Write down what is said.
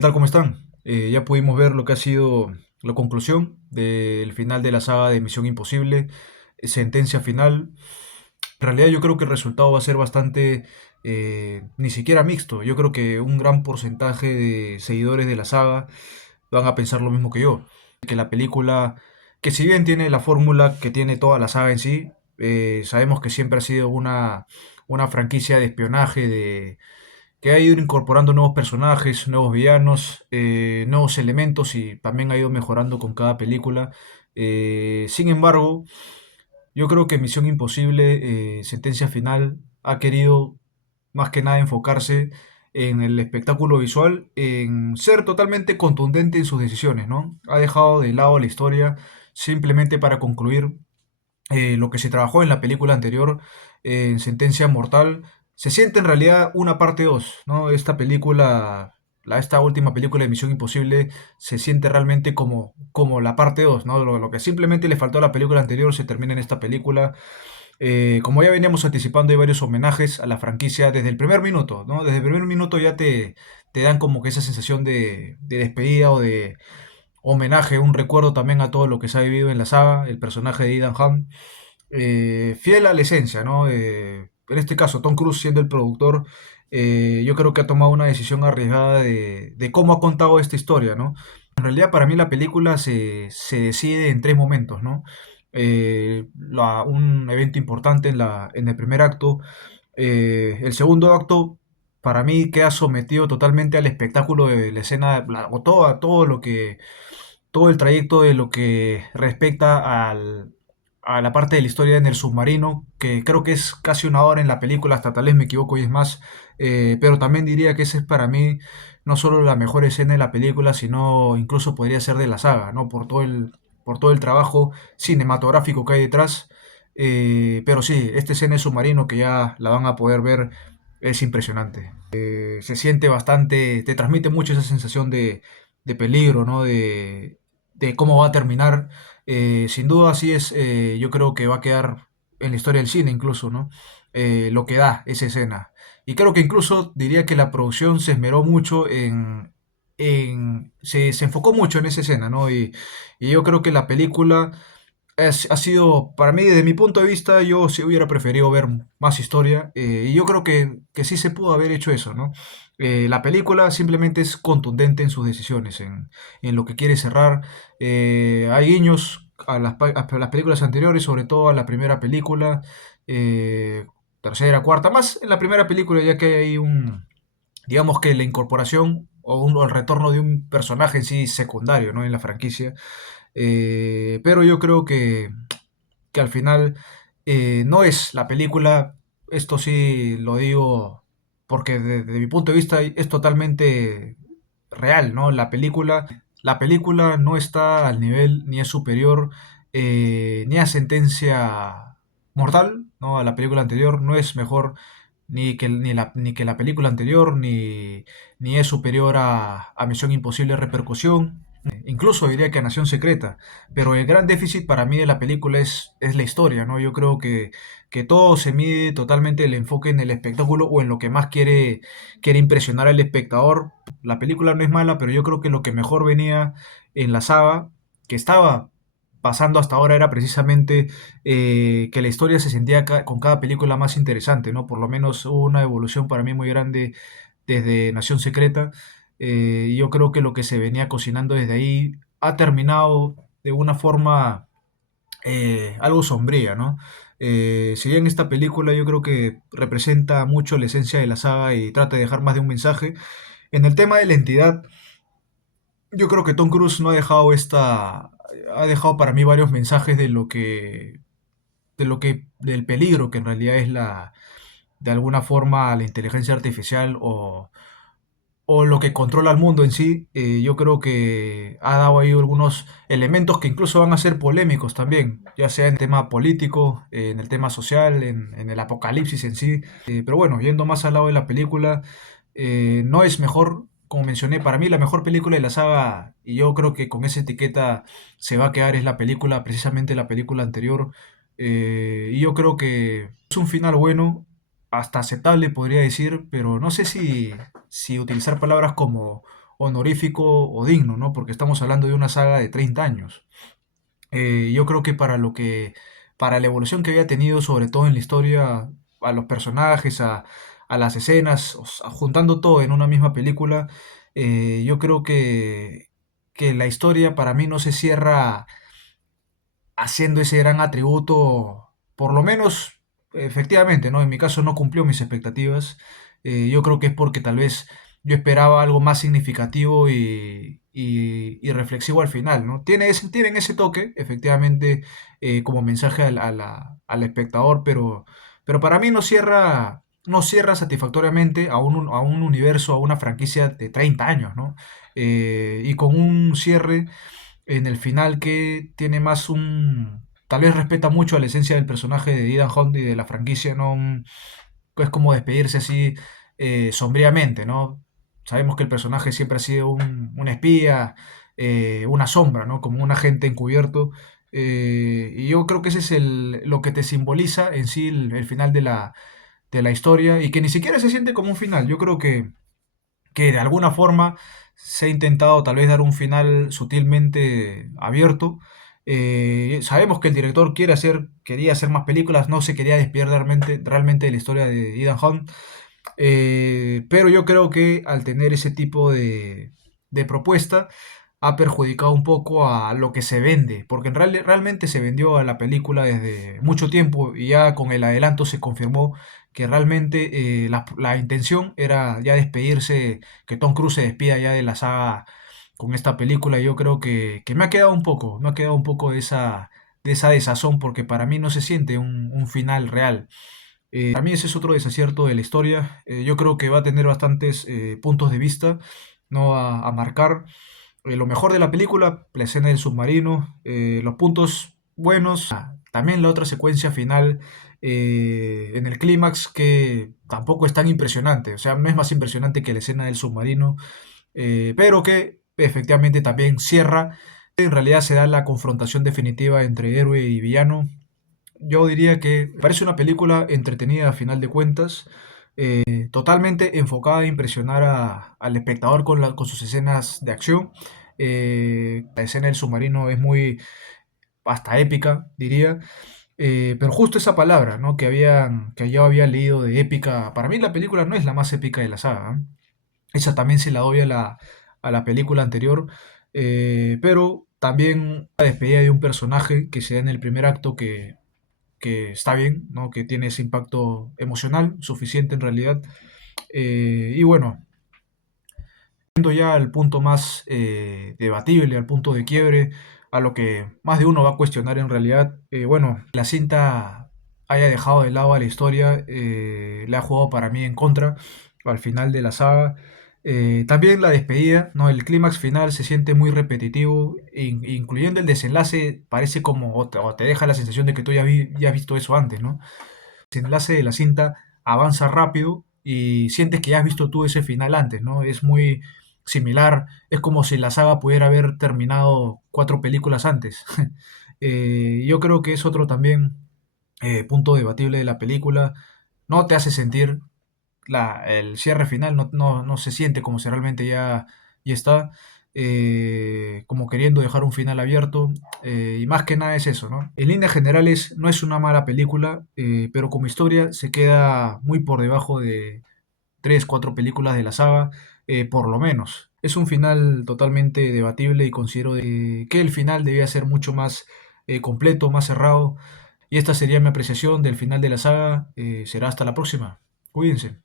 ¿Qué tal? ¿Cómo están? Ya pudimos ver lo que ha sido la conclusión del final de la saga de Misión Imposible, sentencia final. En realidad yo creo que el resultado va a ser bastante, ni siquiera mixto. Yo creo que un gran porcentaje de seguidores de la saga van a pensar lo mismo que yo. Que la película, que si bien tiene la fórmula que tiene toda la saga en sí, sabemos que siempre ha sido una franquicia de espionaje, que ha ido incorporando nuevos personajes, nuevos villanos, nuevos elementos y también ha ido mejorando con cada película. Sin embargo, yo creo que Misión Imposible, Sentencia Final, ha querido más que nada enfocarse en el espectáculo visual, en ser totalmente contundente en sus decisiones, ¿no? Ha dejado de lado la historia simplemente para concluir lo que se trabajó en la película anterior, en Sentencia Mortal. Se siente en realidad una parte 2, ¿no? Esta película, esta última película de Misión Imposible, se siente realmente como la parte 2, ¿no? Lo que simplemente le faltó a la película anterior se termina en esta película. Como ya veníamos anticipando, hay varios homenajes a la franquicia desde el primer minuto, ¿no? Desde el primer minuto ya te dan como que esa sensación de despedida o de homenaje, un recuerdo también a todo lo que se ha vivido en la saga, el personaje de Ethan Hunt, fiel a la esencia, ¿no? En este caso, Tom Cruise siendo el productor, yo creo que ha tomado una decisión arriesgada de cómo ha contado esta historia, ¿no? En realidad, para mí la película se decide en tres momentos, ¿no? Un evento importante en el primer acto. El segundo acto, para mí, queda sometido totalmente al espectáculo de la escena, o todo lo que todo el trayecto de lo que respecta a la parte de la historia en el submarino, que creo que es casi una hora en la película, hasta tal vez me equivoco y es más, pero también diría que esa es para mí no solo la mejor escena de la película, sino incluso podría ser de la saga, ¿no? Por todo el trabajo cinematográfico que hay detrás. Pero sí, esta escena de submarino que ya la van a poder ver es impresionante. Se siente bastante, te transmite mucho esa sensación de peligro, ¿no? De cómo va a terminar. Sin duda, así es, yo creo que va a quedar en la historia del cine incluso, ¿no? Lo que da esa escena. Y creo que incluso diría que la producción se esmeró mucho se enfocó mucho en esa escena, ¿no? Y yo creo que la película ha sido, para mí, desde mi punto de vista, yo sí hubiera preferido ver más historia. Y yo creo que sí se pudo haber hecho eso, ¿no? La película simplemente es contundente en sus decisiones, en lo que quiere cerrar. Hay guiños a las películas anteriores, sobre todo a la primera película, eh, tercera, cuarta, más en la primera película, ya que hay digamos que la incorporación o el retorno de un personaje en sí secundario, ¿no? En la franquicia. Pero yo creo que al final no es la película, esto sí lo digo porque desde mi punto de vista es totalmente real, ¿no? La película no está al nivel ni es superior ni a Sentencia Mortal, ¿no? A la película anterior, no es mejor ni que la película anterior, ni es superior a Misión Imposible Repercusión, incluso diría que a Nación Secreta, pero el gran déficit para mí de la película es la historia, ¿no? Yo creo que todo se mide totalmente el enfoque en el espectáculo o en lo que más quiere impresionar al espectador. La película no es mala, pero yo creo que lo que mejor venía en la saga, que estaba pasando hasta ahora, era precisamente que la historia se sentía con cada película más interesante, ¿no? Por lo menos hubo una evolución para mí muy grande desde Nación Secreta. Yo creo que lo que se venía cocinando desde ahí ha terminado de una forma algo sombría, ¿no? Si bien esta película yo creo que representa mucho la esencia de la saga y trata de dejar más de un mensaje, en el tema de la entidad, yo creo que Tom Cruise no ha dejado para mí varios mensajes del peligro que en realidad es de alguna forma la inteligencia artificial o lo que controla el mundo en sí. Yo creo que ha dado ahí algunos elementos que incluso van a ser polémicos también, ya sea en el tema político, en el tema social, en el apocalipsis en sí. Pero bueno, yendo más al lado de la película, no es mejor, como mencioné, para mí la mejor película de la saga, y yo creo que con esa etiqueta se va a quedar, es la película, precisamente la película anterior. Y yo creo que es un final bueno, hasta aceptable podría decir, pero no sé si utilizar palabras como honorífico o digno, ¿no? Porque estamos hablando de una saga de 30 años. Yo creo que para la evolución que había tenido, sobre todo en la historia, a los personajes, a las escenas, o sea, juntando todo en una misma película, yo creo que la historia para mí no se cierra haciendo ese gran atributo, por lo menos, efectivamente, ¿no? En mi caso no cumplió mis expectativas. Yo creo que es porque tal vez yo esperaba algo más significativo y reflexivo al final, ¿no? Tienen ese toque, efectivamente, como mensaje al espectador, pero para mí no cierra satisfactoriamente a un universo, a una franquicia de 30 años, ¿no? Y con un cierre en el final que tiene más un... Tal vez respeta mucho a la esencia del personaje de Ethan Hunt y de la franquicia, ¿no? Es como despedirse así sombríamente, ¿no? Sabemos que el personaje siempre ha sido un espía, una sombra, ¿no? Como un agente encubierto. Y yo creo que ese es lo que te simboliza en sí el final de la historia y que ni siquiera se siente como un final. Yo creo que de alguna forma se ha intentado tal vez dar un final sutilmente abierto. Sabemos que el director quería hacer más películas, no se quería despedir realmente de la historia de Ethan Hunt, pero yo creo que al tener ese tipo de propuesta ha perjudicado un poco a lo que se vende, porque realmente se vendió a la película desde mucho tiempo y ya con el adelanto se confirmó que realmente la intención era ya despedirse, que Tom Cruise se despida ya de la saga con esta película. Y yo creo que me ha quedado un poco de esa desazón, porque para mí no se siente un final real. Para mí ese es otro desacierto de la historia. Yo creo que va a tener bastantes puntos de vista, no a marcar. Lo mejor de la película, la escena del submarino, los puntos buenos, también la otra secuencia final en el clímax que tampoco es tan impresionante, o sea, no es más impresionante que la escena del submarino, pero que efectivamente también cierra. En realidad se da la confrontación definitiva entre héroe y villano. Yo diría que parece una película entretenida a final de cuentas, totalmente enfocada a impresionar al espectador con sus escenas de acción. La escena del submarino es muy, hasta épica, diría. Pero justo esa palabra, ¿no? Que yo había leído de épica. Para mí la película no es la más épica de la saga, ¿eh? Esa también se la doy a la película anterior. Pero también la despedida de un personaje que se da en el primer acto que está bien, ¿no? Que tiene ese impacto emocional suficiente en realidad. Y bueno, yendo ya al punto más debatible, al punto de quiebre, a lo que más de uno va a cuestionar en realidad, bueno, la cinta haya dejado de lado a la historia, le ha jugado para mí en contra al final de la saga. También la despedida, ¿no? El clímax final se siente muy repetitivo, incluyendo el desenlace, parece como, o te deja la sensación de que tú ya has visto eso antes, ¿no? El desenlace de la cinta avanza rápido y sientes que ya has visto tú ese final antes, ¿no? Es muy similar, es como si la saga pudiera haber terminado 4 películas antes. Yo creo que es otro también punto debatible de la película. No te hace sentir el cierre final, no se siente como si realmente ya está, como queriendo dejar un final abierto, y más que nada es eso, ¿no? En líneas generales no es una mala película, pero como historia se queda muy por debajo de 3, 4 películas de la saga, por lo menos. Es un final totalmente debatible y considero que el final debía ser mucho más completo, más cerrado. Y esta sería mi apreciación del final de la saga. Será hasta la próxima. Cuídense.